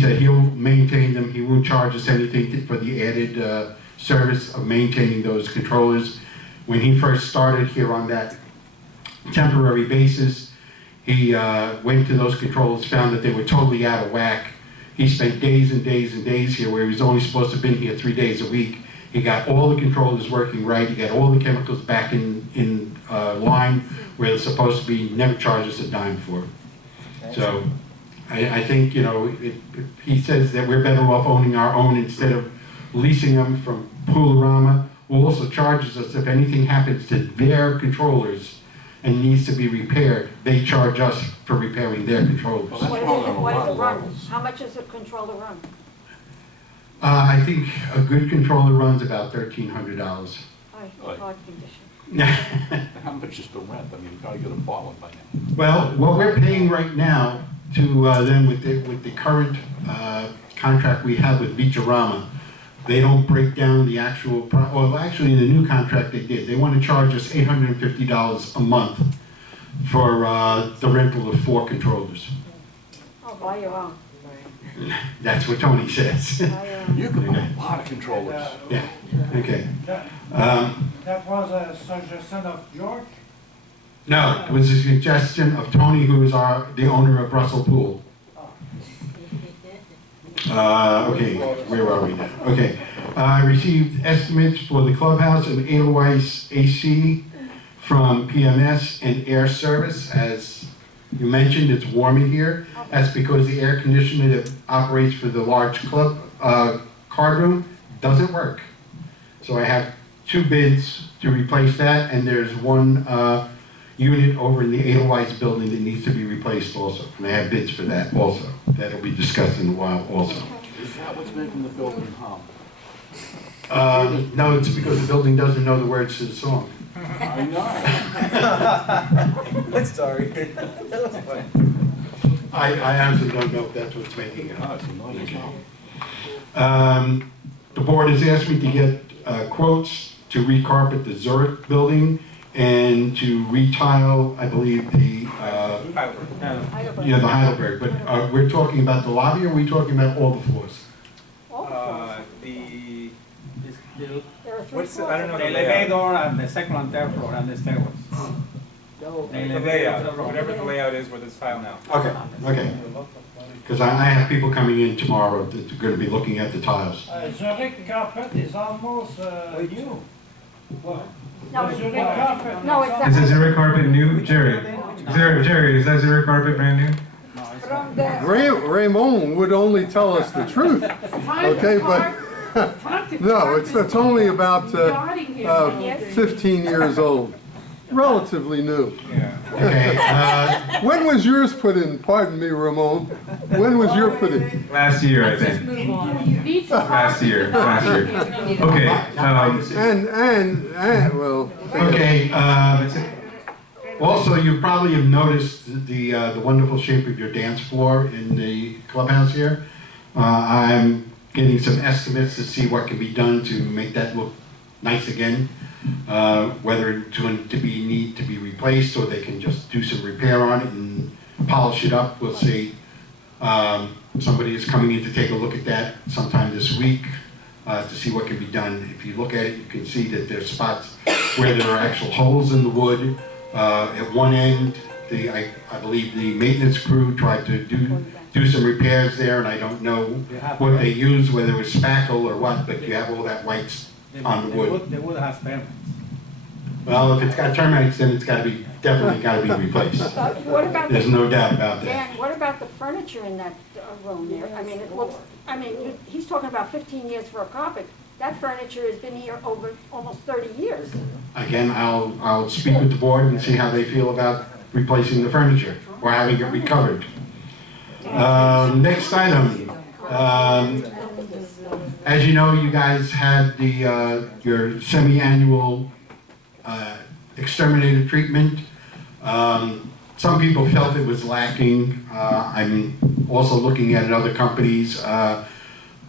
said he'll maintain them. He won't charge us anything for the added service of maintaining those controllers. When he first started here on that temporary basis, he went to those controllers, found that they were totally out of whack. He spent days and days and days here where he was only supposed to have been here 3 days a week. He got all the controllers working right. He got all the chemicals back in line where they're supposed to be. Never charged us a dime for it. So I think, you know, he says that we're better off owning our own instead of leasing them from Poolarama, who also charges us if anything happens to their controllers and needs to be repaired, they charge us for repairing their controllers. What is it run? How much is a controller run? I think a good controller runs about $1,300. Hard condition. How much is the rent? I mean, you gotta get a bottle by now. Well, what we're paying right now to them with the current contract we have with Beachorama, they don't break down the actual, well, actually in the new contract they did. They want to charge us $850 a month for the rental of 4 controllers. Oh, buy your own. That's what Tony says. Buy your own. You can buy a lot of controllers. Yeah, okay. That was a suggestion of George? No, it was a suggestion of Tony, who is the owner of Russell Pool. Okay, where are we now? Okay, I received estimates for the clubhouse and Edelweiss AC from PMS and Air Service. As you mentioned, it's warm in here. That's because the air conditioner that operates for the large club card room doesn't work. So I have 2 bids to replace that, and there's 1 unit over in the Edelweiss building that needs to be replaced also. And I have bids for that also. That'll be discussed in a while also. Is that what's making the building hum? No, it's because the building doesn't know the words to the song. I know. Sorry. I honestly don't know if that's what's making it. Oh, it's annoying sound. The board has asked me to get quotes to recarpet the Zurich building and to retile, I believe, the Heidelberg. But we're talking about the lobby, or are we talking about all the floors? All the floors. There are 3 what's the- floors. I don't know The the layout. elevator and the second and third floor and the stairwells. The layout, whatever the layout is with this file now. Okay. Because I have people coming in tomorrow that are going to be looking at the tiles. Zurich carpet is almost new. What? No, Zurich carpet. No, it's Is the not. Zurich carpet new, Jerry? Jerry, is that Zurich carpet brand new? From the, Raymond would only tell us the truth, okay, but, no, it's only about 15 years old, relatively new. Okay. When was yours put in, pardon me, Ramon, when was yours put in? Last year, I think. Last year. Okay, Well, Okay. Also, you probably have noticed the wonderful shape of your dance floor in the clubhouse here. I'm getting some estimates to see what can be done to make that look nice again. Whether it's going to need to be replaced or they can just do some repair on it and polish it up, we'll see. Somebody is coming in to take a look at that sometime this week to see what can be done. If you look at it, you can see that there's spots where there are actual holes in the wood. At one end, I believe the maintenance crew tried to do some repairs there, and I don't know what they used, whether it was spackle or what, but you have all that white on the wood. The wood has termites. Well, if it's got termites, then it's definitely got to be replaced. what about There's the, no doubt about that. Dan, what about the furniture in that room there? I mean, it looks, he's talking about 15 years for a carpet. That furniture has been here over almost 30 years. Again, I'll speak with the board and see how they feel about replacing the furniture or having it recovered. Next item. As you know, you guys had your semi-annual exterminator treatment. Some people felt it was lacking. I'm also looking at other companies. A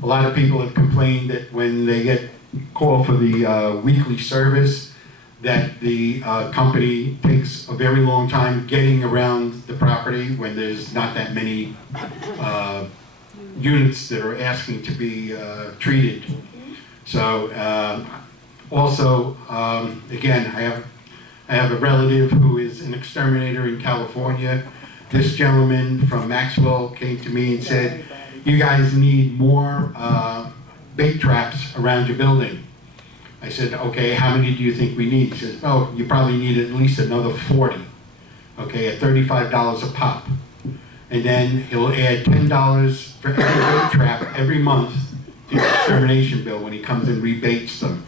lot of people have complained that when they get called for the weekly service, that the company takes a very long time getting around the property when there's not that many units that are asking to be treated. So also, again, I have a relative who is an exterminator in California. This gentleman from Maxwell came to me and said, you guys need more bait traps around your building. I said, okay, how many do you think we need? He says, oh, you probably need at least another 40, okay, at $35 a pop. And then he'll add $10 for every bait trap every month to the extermination bill when he comes and rebaits them.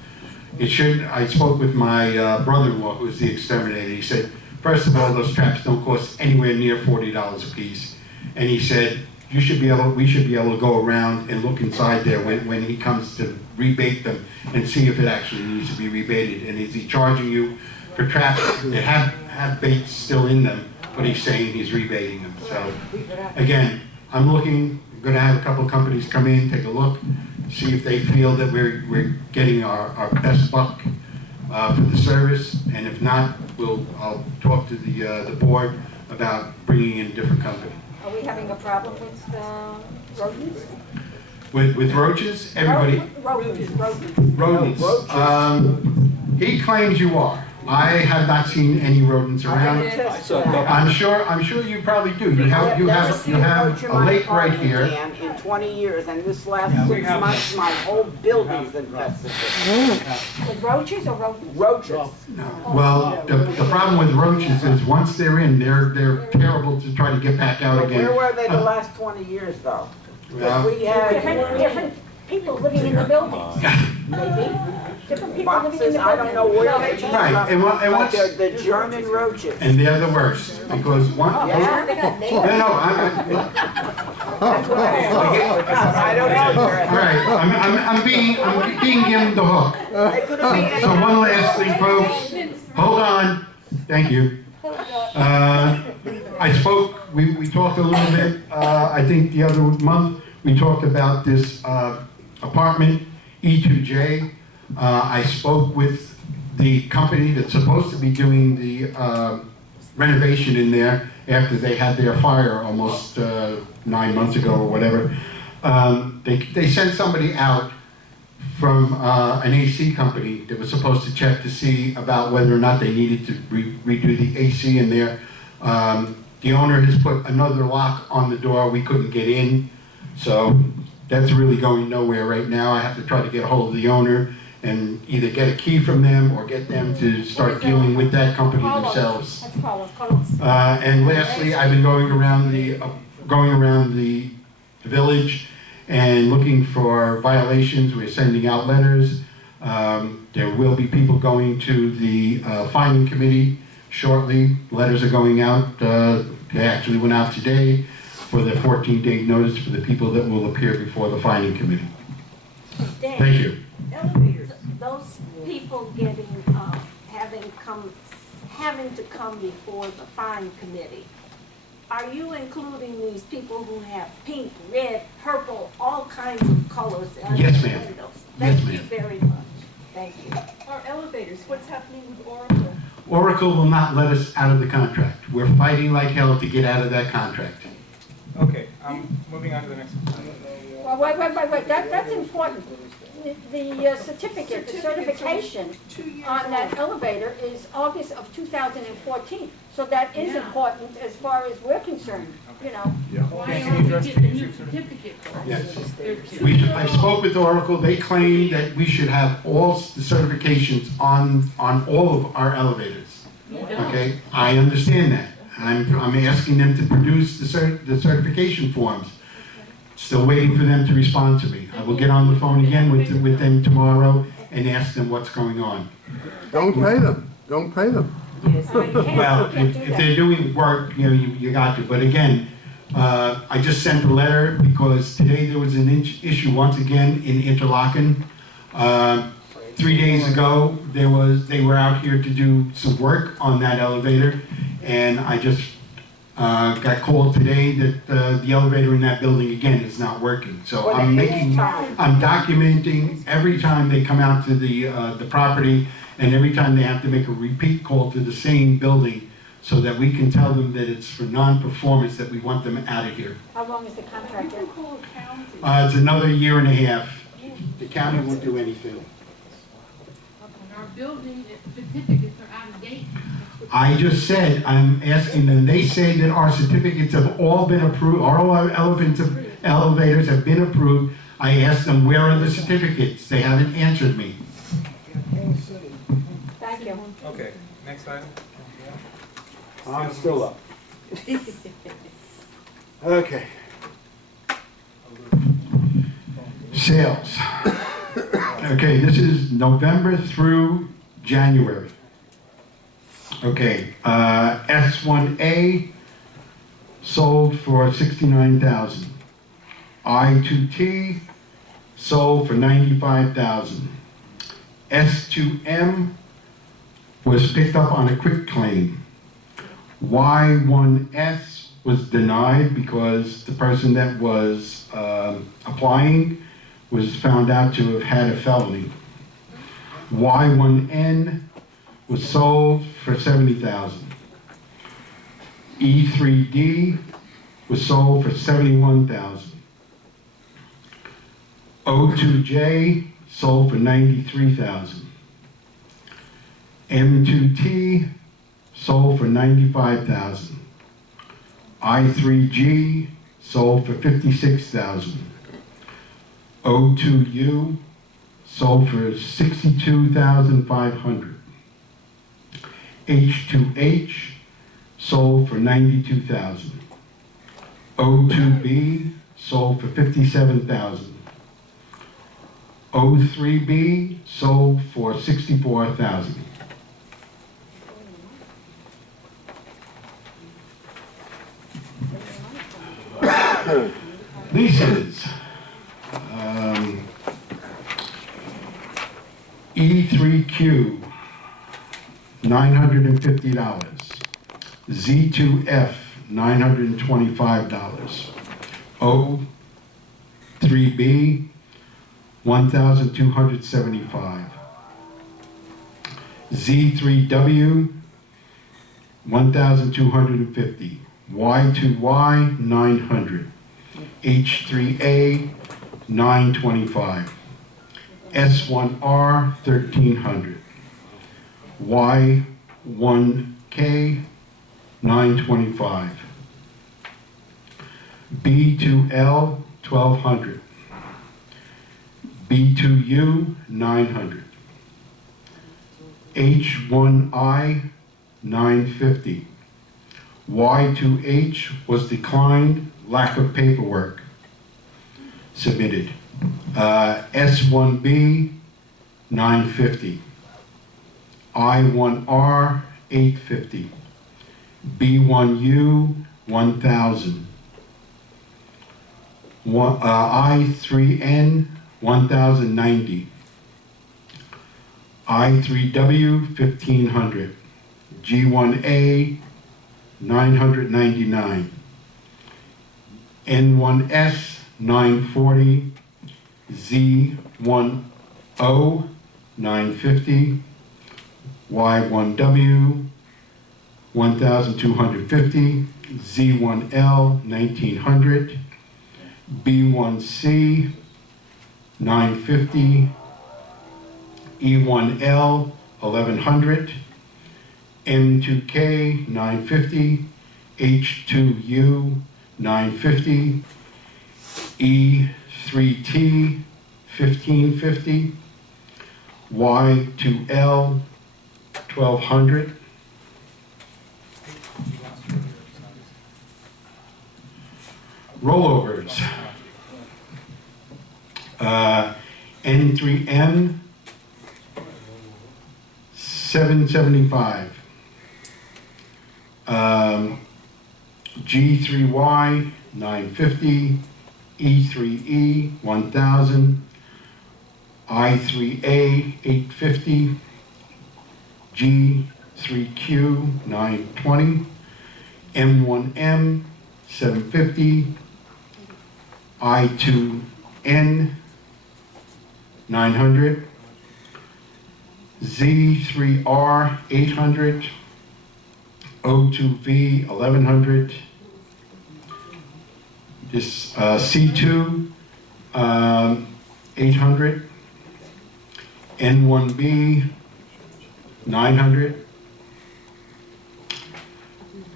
It should, I spoke with my brother-in-law, who's the exterminator. He said, first of all, those traps don't cost anywhere near $40 a piece. And he said, we should be able to go around and look inside there when he comes to rebait them and see if it actually needs to be rebated. And is he charging you for traps that have baits still in them, but he's saying he's rebating them. So again, I'm going to have a couple of companies come in, take a look, see if they feel that we're getting our best buck for the service, and if not, I'll talk to the board about bringing in a different company. Are we having a problem with rodents? With roaches, everybody, rodents. He claims you are. I have not seen any rodents around. I saw a couple. I'm sure you probably do. You have a lake right here. In 20 years, and this last Yeah, we 6 have months, my whole building's infested with With roaches or rodents? roaches. Well, the problem with roaches is once they're in, they're terrible to try to get back out But again. where were they the last 20 years, though? Well, We had Different people living in the buildings. maybe Different people living in boxes, the buildings. I don't know where they came Right, from, and but what's, they're the German roaches. and they're the worst, because one, Yeah. I don't know, all Jared. right, I'm being given the hook. They could have been So one last thing, folks, hold on, thank you. We talked a little bit, I think the other month, we talked about this apartment, E2J. I spoke with the company that's supposed to be doing the renovation in there after they had their fire almost 9 months ago or whatever. They sent somebody out from an AC company that was supposed to check to see about whether or not they needed to redo the AC in there. The owner has put another lock on the door. We couldn't get in. So that's really going nowhere right now. I have to try to get a hold of the owner and either get a key from them or get them to start dealing with that company themselves. That's Carlos. And lastly, I've been going around the village and looking for violations. We're sending out letters. There will be people going to the fining committee shortly. Letters are going out. They actually went out today for the 14-day notice for the people that will appear before the fining committee. Thank you. Those people getting, having to come before the fine committee, are you including these people who have pink, red, purple, all kinds of colors on Yes, their ma'am. windows? Yes, Thank you ma'am. very much. Thank you. Our elevators, what's happening with Oracle? Oracle will not let us out of the contract. We're fighting like hell to get out of that contract. Okay, moving on to the next one. Well, wait, that's important. The certificate, the certification 2 years on that old. elevator is August of 2014. So that is important as far as we're concerned, you know. Okay, can you address the issue? Yes. I spoke with Oracle. They claim that we should have all the certifications on all of our elevators. Okay, I understand that. I'm asking them to produce the certification forms. Still waiting for them to respond to me. I will get on the phone again with them tomorrow and ask them what's going on. Don't pay them. Don't pay them. Well, if they're doing work, you got to. But again, I just sent a letter because today there was an issue once again in Interlaken. 3 days ago, they were out here to do some work on that elevator, and I just got called today that the elevator in that building again is not working. So I'm documenting every time they come out to the property, and every time they have to make a repeat call to the same building so that we can tell them that it's for non-performance that we want them out of here. How long is the contract? It's another year and a half. The county won't do anything. Our building certificates are out of date. I just said, I'm asking them, they say that our certificates have all been approved, all our elevators have been approved. I asked them, where are the certificates? They haven't answered me. Thank you. Okay, next item. I'm still up. Okay. Sales. Okay, this is November through January. Okay, S1A sold for $69,000. I2T sold for $95,000. S2M was picked up on a quick claim. Y1S was denied because the person that was applying was found out to have had a felony. Y1N was sold for $70,000. E3D was sold for $71,000. O2J sold for $93,000. M2T sold for $95,000. I3G sold for $56,000. O2U sold for $62,500. H2H sold for $92,000. O2B sold for $57,000. O3B sold for $64,000. Leases. E3Q, $950. Z2F, $925. O3B, $1,275. Z3W, $1,250. Y2Y, $900. H3A, $925. S1R, $1,300. Y1K, $925. B2L, $1,200. B2U, $900. H1I, $950. Y2H was declined, lack of paperwork submitted. S1B, $950. I1R, $850. B1U, $1,000. I3N, $1,090. I3W, $1,500. G1A, $999. N1S, $940. Z10, $950. Y1W, $1,250. Z1L, $1,900. B1C, $950. E1L, $1,100. M2K, $950. H2U, $950. E3T, $1,550. Y2L, $1,200. Rollovers. N3M, $775. G3Y, $950. E3E, $1,000. I3A, $850. G3Q, $920. M1M, $750. I2N, $900. Z3R, $800. O2V 1100. This C2 800. N1B 900.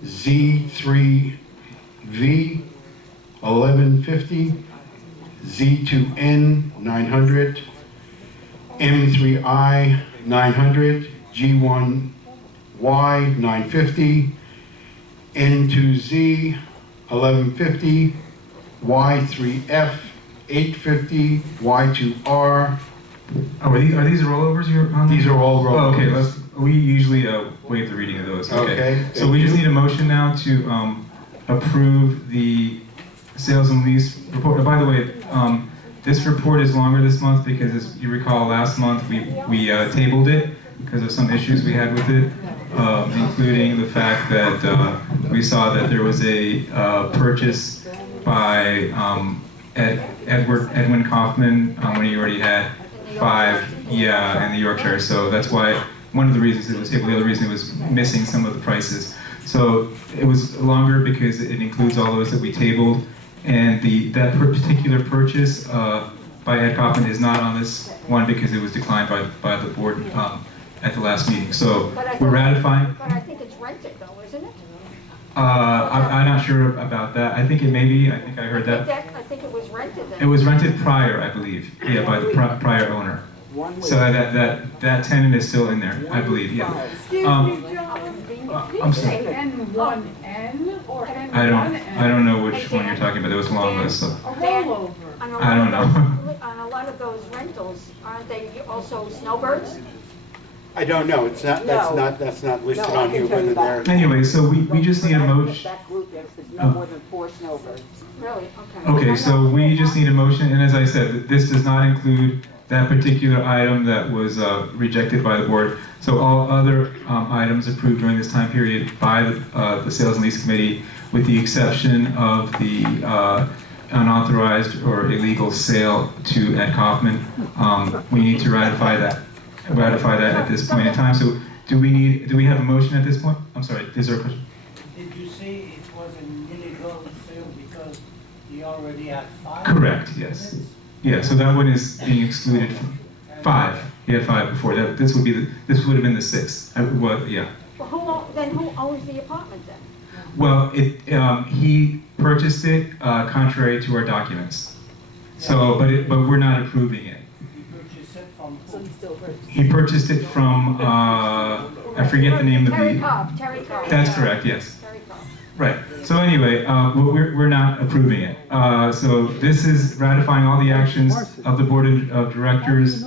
Z3V 1150. Z2N 900. M3I 900. G1Y 950. N2Z 1150. Y3F 850. Y2R. Oh, are these rollovers you're on? These are all Oh, okay, rollovers. we usually waive the reading of those. Okay, So thank we just you. need a motion now to approve the sales and lease report. Oh, by the way, this report is longer this month because, as you recall, last month we tabled it because of some issues we had with it, including the fact that we saw that there was a purchase by Edwin Kaufman when he already had 5, in the Yorkshire. So that's why one of the reasons it was tabled. The other reason it was missing some of the prices. So it was longer because it includes all those that we tabled, and that particular purchase by Ed Kaufman is not on this one because it was declined by the board at the last meeting. So we're ratifying. But I think it's rented though, isn't it? I'm not sure about that. I think it may be. I think I heard that. I think it was rented then. It was rented prior, I believe. Yeah, by the prior owner. So that tenant is still in there, I believe. Yeah. I'm sorry. N1N or N1N? I don't know which one you're talking about. There was a long list. So. A rollover. I don't know. On a lot of those rentals, aren't they also snowbirds? I don't know, it's not, that's not listed No, I on can here tell you whether that. they're. Anyway, so we just need a motion. That group, there's no more than 4 snowbirds. Really? Okay. Okay, so we just need a motion, and as I said, this does not include that particular item that was rejected by the board. So all other items approved during this time period by the Sales and Lease Committee, with the exception of the unauthorized or illegal sale to Ed Kaufman. We need to ratify that at this point in time. So do we have a motion at this point? I'm sorry, is there a question? Did you say it was an illegal sale because he already had 5? Correct, yes. Yeah, so that one is being excluded from 5. He had 5 before. This would have been the 6th. Yeah. Well, then who owns the apartment then? Well, he purchased it contrary to our documents. So, but we're not approving it. He purchased it from So he still hurts. He purchased it from I forget the name of Terry the. Cobb. Terry Cobb. That's correct. Yes. Terry Cobb. Right. So anyway, we're not approving it. So this is ratifying all the actions of the board of directors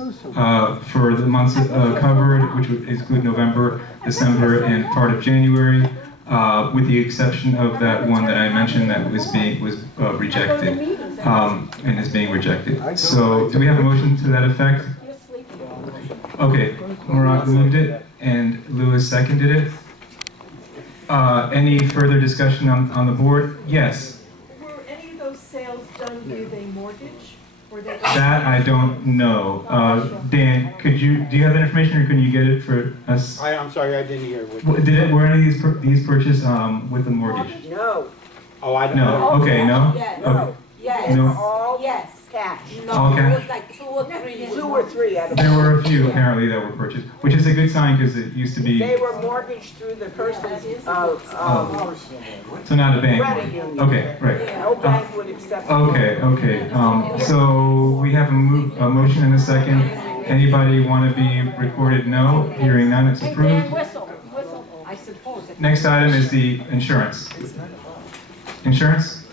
for the months covered, which would include November, December, and part of January, with the exception of that one that I mentioned that was rejected and is being rejected. So do we have a motion to that effect? You're sleeping. Okay, Marat moved it and Lewis seconded it. Any further discussion on the board? Yes. Were any of those sales done with a mortgage? Or they? That I don't know. Dan, do you have that information, or can you get it for us? I'm sorry, I didn't hear what. Were any of these purchased with a mortgage? No. Oh, I don't No. know. Okay, no. Yes. Okay. Yes. No. All Yes. cash. All No, cash? it was like 2 or 3. 2 or 3 out of There were a few apparently that were purchased, which is a good sign because it used to be. They were mortgaged through the person's, So not a bank. credit union. Okay, right. No bank would accept. Okay. So we have a motion and a second. Anybody want to be recorded no? Hearing none, it's Hey, approved. Dan, whistle. I suppose. Next item is the insurance. Insurance?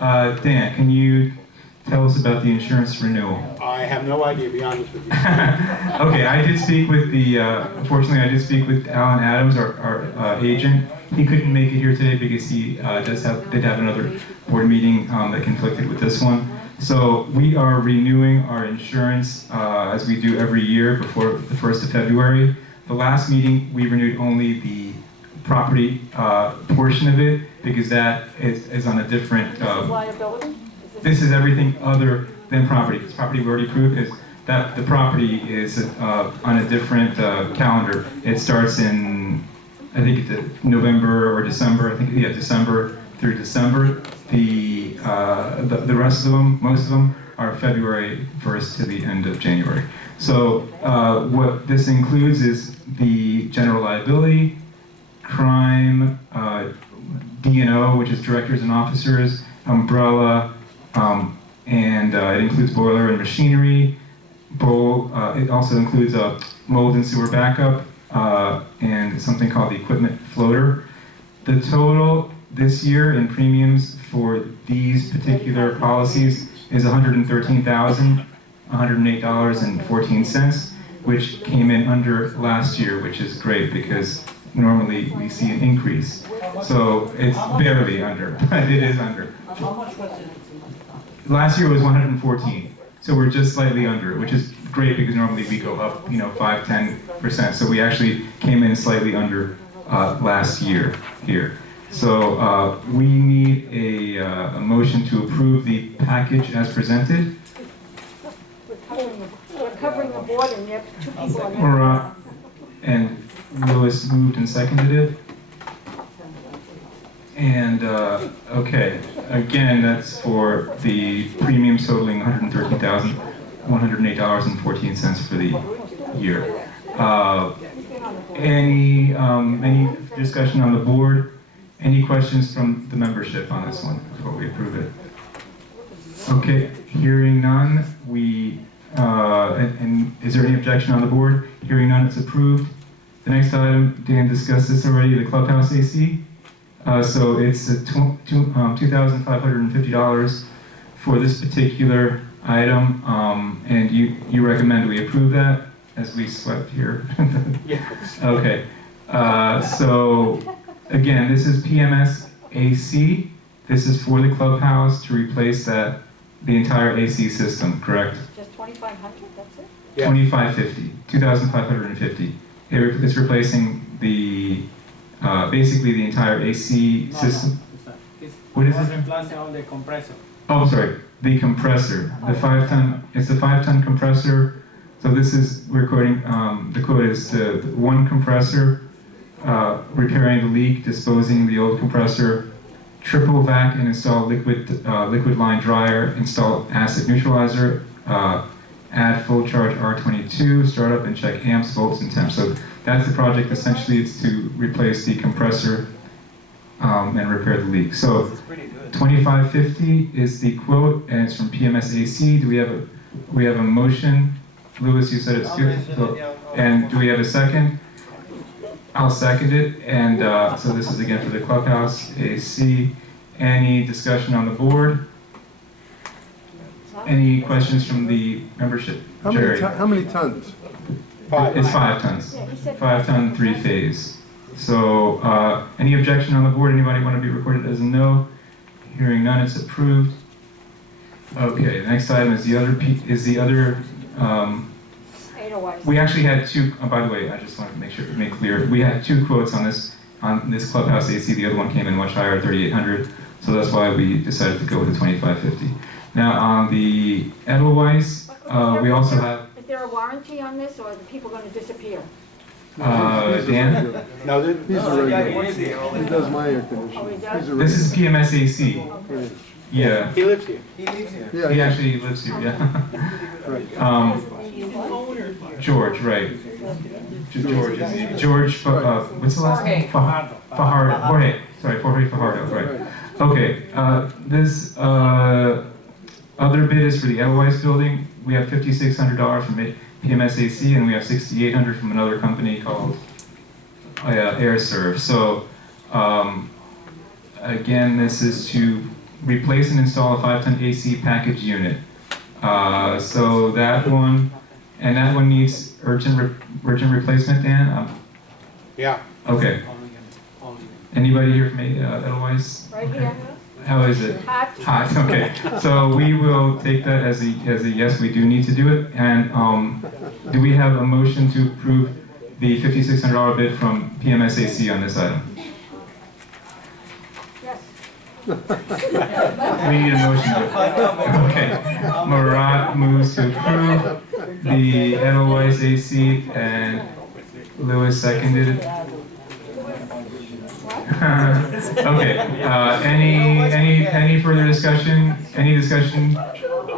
Dan, can you tell us about the insurance renewal? I have no idea, to be honest with you. Okay, I did speak with unfortunately I did speak with Alan Adams, our agent. He couldn't make it here today because he did have another board meeting that conflicted with this one. So we are renewing our insurance as we do every year before the 1st of February. The last meeting, we renewed only the property portion of it because that is on a different. Liability? This is everything other than property. This property we already proved is that the property is on a different calendar. It starts in I think it's November or December, I think, yeah, December through December. The rest of them, most of them, are February 1st to the end of January. So what this includes is the general liability, crime, D&O, which is directors and officers, umbrella, and it includes boiler and machinery. It also includes a mold and sewer backup and something called the equipment floater. The total this year in premiums for these particular policies is $113,108.14, which came in under last year, which is great because normally we see an increase. So it's barely under, but it is under. How much was it? Last year was 114, so we're just slightly under, which is great because normally we go up, 5-10%. So we actually came in slightly under last year here. So we need a motion to approve the package as presented. We're covering the board and there are two people on there. Marat and Lewis moved and seconded it. And, okay, again, that's for the premium totaling $113,108.14 for the year. Any discussion on the board? Any questions from the membership on this one before we approve it? Okay, hearing none, and is there any objection on the board? Hearing none, it's approved. The next item, Dan discussed this already, the clubhouse AC. So it's $2,550 for this particular item, and you recommend we approve that as we swept here? Yes. Okay. So again, this is PMS AC. This is for the clubhouse to replace the entire AC system, correct? Just 2,500, that's it? Yeah. 2,550. It's replacing basically the entire AC system. What is it? Replacing on the compressor. Oh, sorry, the compressor. The 5-ton. It's a 5-ton compressor. So this is we're quoting. The quote is the one compressor, repairing the leak, disposing the old compressor, triple vac and install liquid line dryer, install acid neutralizer, add full charge R22, start up and check amps, volts, and temps. So that's the project. Essentially, it's to replace the compressor and repair the leak. So 2550 is the quote, and it's from PMS AC. Do we have a motion? Lewis, you said it's good. And do we have a second? I'll second it. And so this is again for the clubhouse AC. Any discussion on the board? Any questions from the membership? Jerry? How many tons? It's 5 tons. Yeah, he said 5-ton, 3-phase. So, any objection on the board? Anybody want to be recorded as a no? Hearing none, it's approved. Okay, the next item is the other. 808. We actually had two. Oh, by the way, I just want to make clear. We had 2 quotes on this clubhouse AC. The other one came in much higher, 3,800. So that's why we decided to go with the 2,550. Now on the Edelweiss, we also have. Is there a warranty on this, or are the people going to disappear? Dan? No, He's a regular. He does my air conditioning. Oh, he does? This is PMS AC. Okay. Yeah. he lives here. Yeah, He actually lives here, yeah. George, right. George is the, George, what's the last name? Fajardo. Jorge, sorry, Jorge Fajardo, right. Okay, this other bid is for the Edelweiss building. We have $5,600 from PMS AC, and we have $6,800 from another company called AirServe. So, again, this is to replace and install a 5-ton AC package unit. So that one needs urgent replacement, Dan? Yeah. Okay. Anybody here from Edelweiss? Right here. How is it? Hot. Hot, okay. So we will take that as a yes, we do need to do it. And do we have a motion to approve the $5,600 bid from PMS AC on this item? Yes. We need a motion. Okay. Marat moves to approve the Edelweiss AC, and Lewis seconded it. Okay, any further discussion? Any discussion?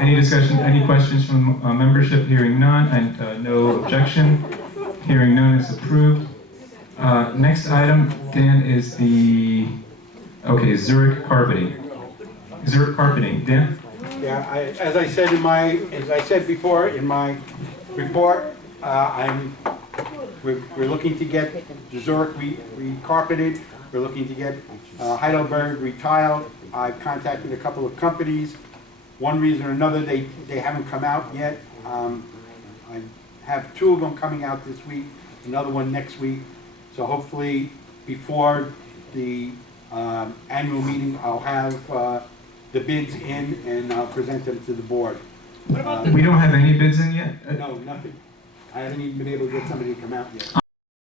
Any questions from membership? Hearing none, and no objection. Hearing none, it's approved. Next item, Dan, is Zurich Carpeting. Zurich Carpeting, Dan? Yeah, as I said before in my report, we're looking to get Zurich re-carpeted. We're looking to get Heidelberg retiled. I've contacted a couple of companies. One reason or another, they haven't come out yet. I have 2 of them coming out this week, another one next week. So hopefully before the annual meeting, I'll have the bids in and I'll present them to the board. We don't have any bids in yet? No, nothing. I haven't even been able to get somebody to come out yet.